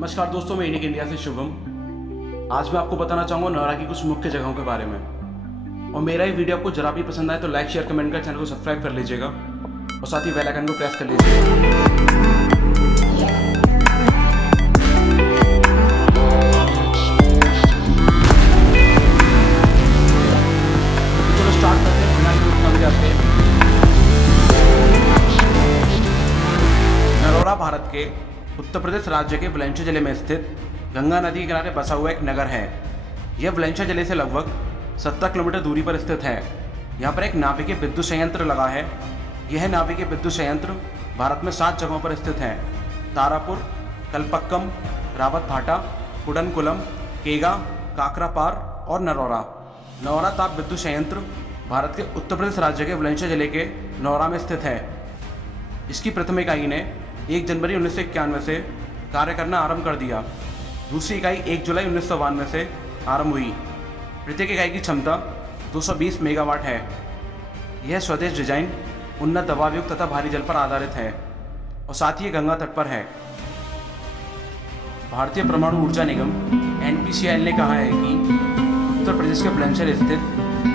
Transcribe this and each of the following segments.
नमस्कार दोस्तों, मैं यूनिक इंडिया से शुभम। आज मैं आपको बताना चाहूँगा नौरा की कुछ मुख्य जगहों के बारे में। और मेरा ये वीडियो आपको जरा भी पसंद आए तो लाइक शेयर कमेंट कर चैनल को सब्सक्राइब कर लीजिएगा और साथ ही बेल आइकन को प्रेस कर लीजिएगा। चलो स्टार्ट करते हैं बिना रुकना जाते। नरोरा भारत के उत्तर प्रदेश राज्य के वलेंचा जिले में स्थित गंगा नदी के किनारे बसा हुआ एक नगर है। यह वलेंचा जिले से लगभग 70 किलोमीटर दूरी पर स्थित है। यहाँ पर एक नाभिकीय विद्युत संयंत्र लगा है। यह नाभिकीय विद्युत संयंत्र भारत में 7 जगहों पर स्थित है: तारापुर, कलपक्कम, रावत भाटा, कुडनकुलम, केगा, काकरापार और नरोरा। नौरा ताप विद्युत संयंत्र भारत के उत्तर प्रदेश राज्य के वलेंचा जिले के नौरा में स्थित है। इसकी प्रथम इकाई ने 1 जनवरी 1991 से कार्य करना आरंभ कर दिया। दूसरी इकाई 1 जुलाई 1992 से आरंभ हुई। प्रत्येक इकाई की क्षमता 220 मेगावाट है। यह स्वदेश डिजाइन, उन्नत दबावयुक्त तथा भारी जल पर आधारित है और साथ ही गंगा तट पर है। भारतीय परमाणु ऊर्जा निगम NPCIL ने कहा है कि उत्तर प्रदेश के बुलंदशहर स्थित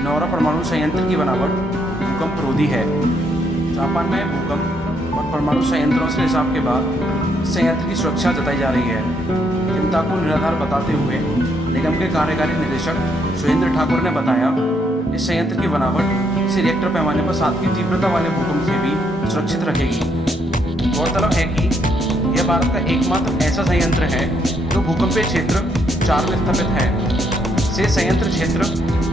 नौरा परमाणु संयंत्र की बनावट भूकंप रोधी है। जापान में भूकंप और परमाणु संयंत्रों से रिसाव के बाद संयंत्र की सुरक्षा जताई जा रही है। चिंता को निराधार बताते हुए निगम के कार्यकारी निदेशक सुरेंद्र ठाकुर ने बताया, इस संयंत्र की बनावट इसे रिएक्टर पैमाने पर 7 की तीव्रता वाले भूकंप से भी सुरक्षित रखेगी। गौरतलब है कि यह भारत का एकमात्र ऐसा संयंत्र है जो भूकंपीय क्षेत्र 4 में स्थापित है। से संयंत्र क्षेत्र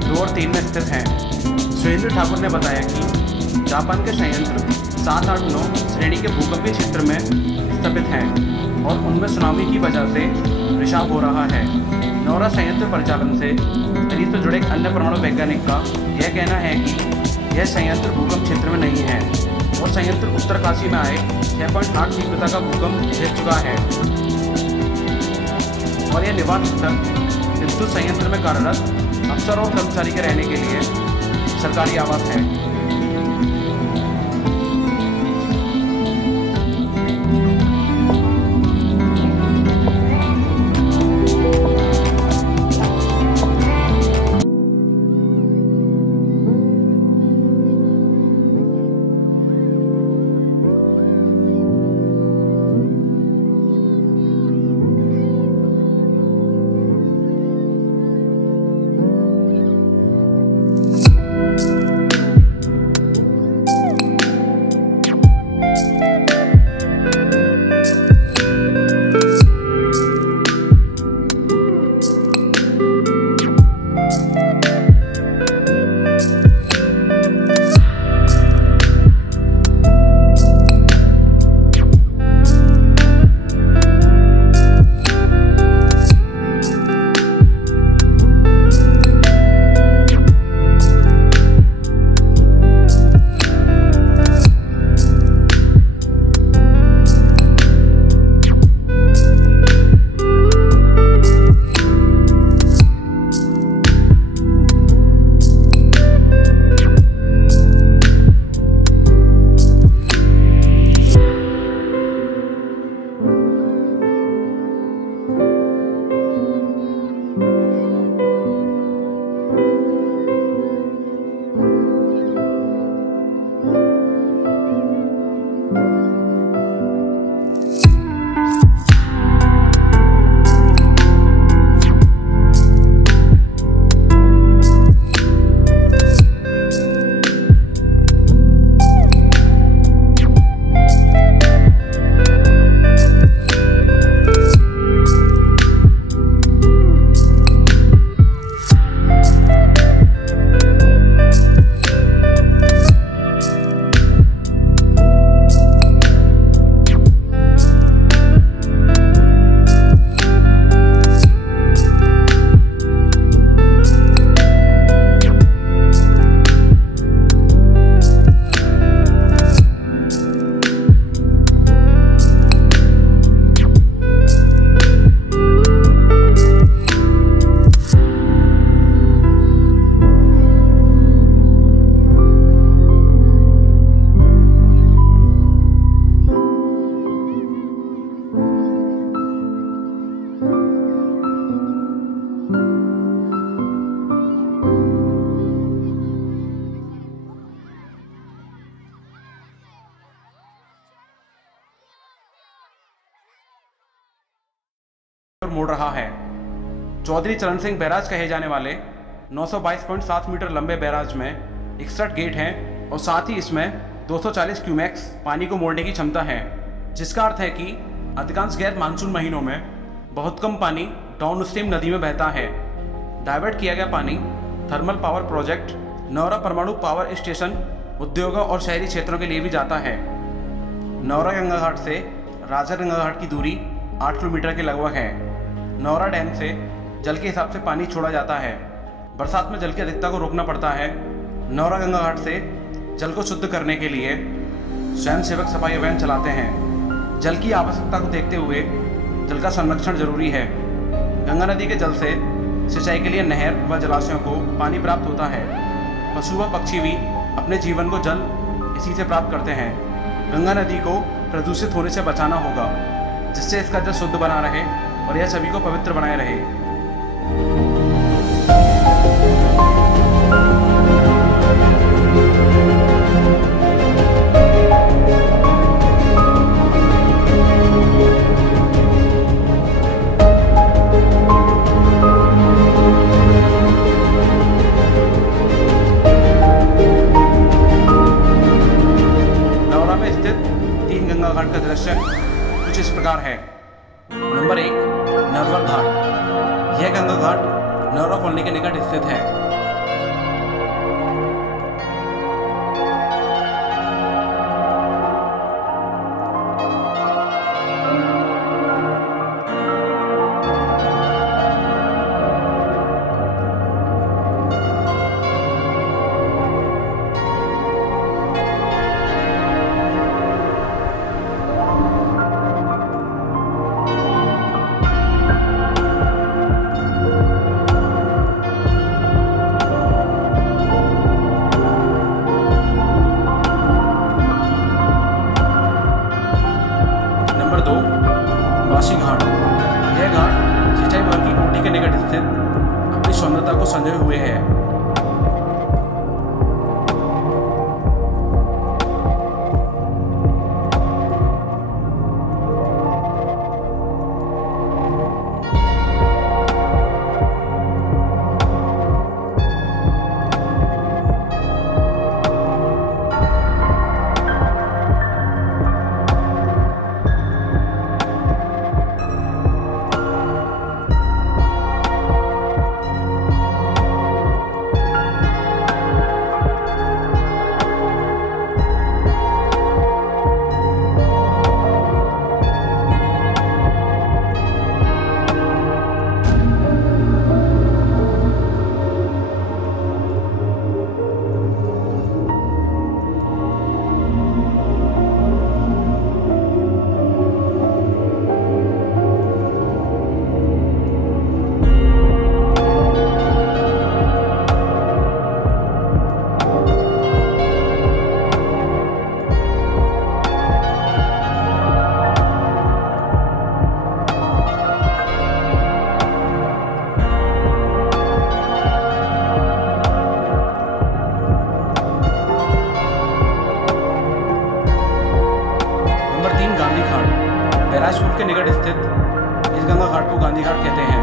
2 और 3 में स्थित है। सुरेंद्र ठाकुर ने बताया कि जापान के संयंत्र 7, 8, 9 श्रेणी के भूकंपीय क्षेत्र में स्थापित हैं और उनमें सुनामी की वजह से रिसाव हो रहा है। नौरा संयंत्र परिचालन से करीब से जुड़े एक अन्य परमाणु वैज्ञानिक का यह कहना है कि यह संयंत्र भूकंप क्षेत्र में नहीं है और संयंत्र उत्तरकाशी में आए 6.8 तीव्रता का भूकंप झेल चुका है और यह निवास स्थल विद्युत संयंत्र में कार्यरत अफसर और कर्मचारी के रहने के लिए सरकारी आवास है। मोड़ रहा है। चौधरी चरण सिंह बैराज कहे जाने वाले 922.7 मीटर लंबे बैराज में 61 गेट हैं और साथ ही इसमें 240 क्यूमेक्स पानी को मोड़ने की क्षमता है, जिसका अर्थ है कि अधिकांश गैर मानसून महीनों में बहुत कम पानी डाउन स्ट्रीम नदी में बहता है। डाइवर्ट किया गया पानी थर्मल पावर प्रोजेक्ट नौरा परमाणु पावर स्टेशन उद्योगों और शहरी क्षेत्रों के लिए भी जाता है। नौरा गंगा घाट से राजा गंगा घाट की दूरी 8 किलोमीटर के लगभग है। नौरा डैम से जल के हिसाब से पानी छोड़ा जाता है। बरसात में जल की अधिकता को रोकना पड़ता है। नौरा गंगा घाट से जल को शुद्ध करने के लिए स्वयंसेवक सफाई अभियान चलाते हैं। जल की आवश्यकता को देखते हुए जल का संरक्षण जरूरी है। गंगा नदी के जल से सिंचाई के लिए नहर व जलाशयों को पानी प्राप्त होता है। पशु व पक्षी भी अपने जीवन को जल इसी से प्राप्त करते हैं। गंगा नदी को प्रदूषित होने से बचाना होगा, जिससे इसका जल शुद्ध बना रहे और यह सभी को पवित्र बनाए रहे। नौरा में स्थित 3 गंगा घाट का दृश्य कुछ इस प्रकार है। नंबर 1, नरवर घाट। यह गंगा घाट नौरा कॉलोनी के निकट स्थित है। वाशी घाट। यह घाट सिंचाई विभाग की कोठी के निकट स्थित अपनी सौंदर्यता को संजोए हुए है। बैराजपुर के निकट स्थित इस गंगा घाट को गांधी घाट कहते हैं।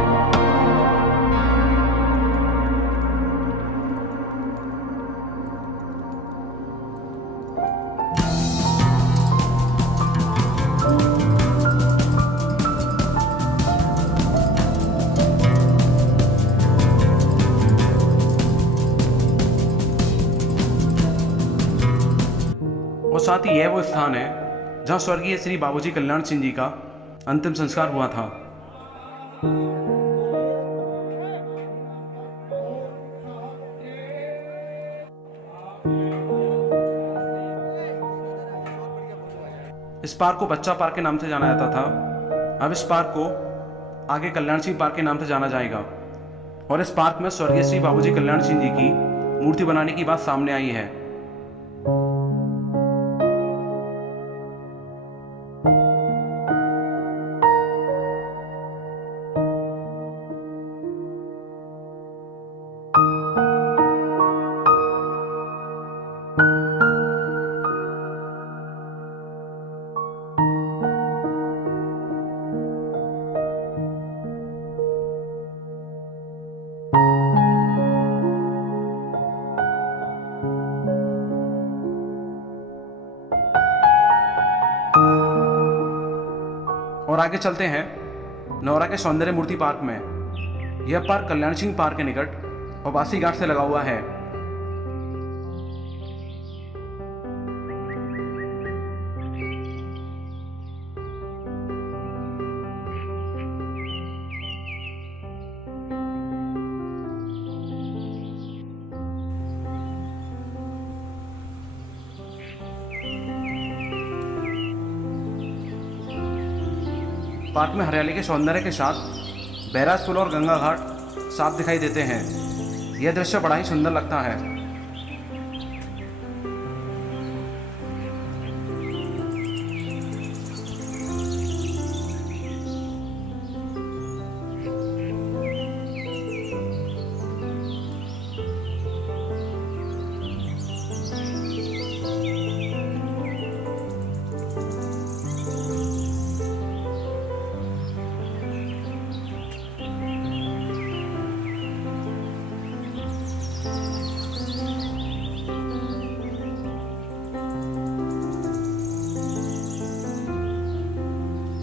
और साथ ही यह वो स्थान है जहां स्वर्गीय श्री बाबूजी कल्याण सिंह जी का अंतिम संस्कार हुआ था। इस पार्क को बच्चा पार्क के नाम से जाना जाता था। अब इस पार्क को आगे कल्याण सिंह पार्क के नाम से जाना जाएगा। और इस पार्क में स्वर्गीय श्री बाबूजी कल्याण सिंह जी की मूर्ति बनाने की बात सामने आई है। और आगे चलते हैं नौरा के सौंदर्य मूर्ति पार्क में। यह पार्क कल्याण सिंह पार्क के निकट और बासी घाट से लगा हुआ है। पार्क में हरियाली के सौंदर्य के साथ बैराज पुल और गंगा घाट साफ दिखाई देते हैं। यह दृश्य बड़ा ही सुंदर लगता है।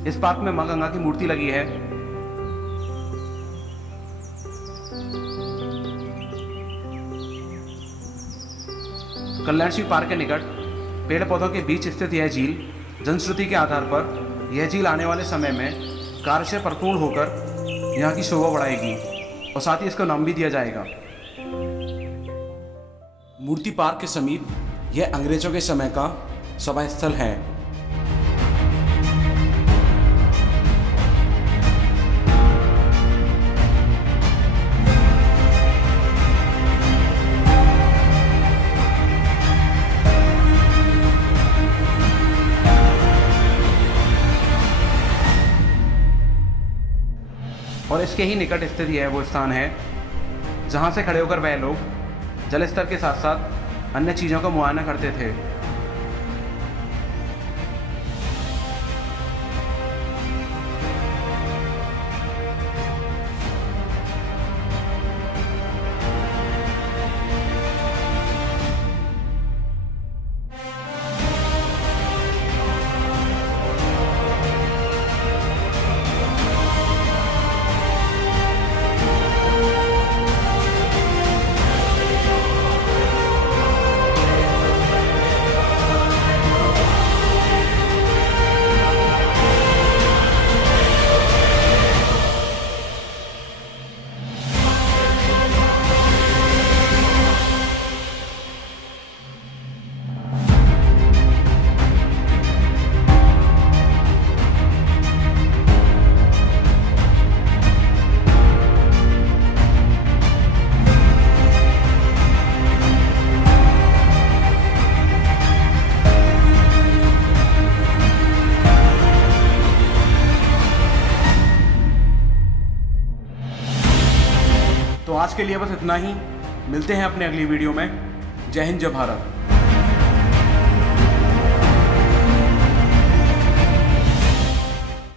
इस पार्क में मां गंगा की मूर्ति लगी है। कल्याण सिंह पार्क के निकट पेड़ पौधों के बीच स्थित यह झील जनश्रुति के आधार पर यह झील आने वाले समय में कार्य से परिपूर्ण होकर यहाँ की शोभा बढ़ाएगी और साथ ही इसका नाम भी दिया जाएगा। मूर्ति पार्क के समीप यह अंग्रेजों के समय का सभा स्थल है। और इसके ही निकट स्थित यह वो स्थान है जहाँ से खड़े होकर वह लोग जल स्तर के साथ साथ अन्य चीज़ों का मुआयना करते थे। तो आज के लिए बस इतना ही। मिलते हैं अपने अगली वीडियो में। जय हिंद, जय भारत।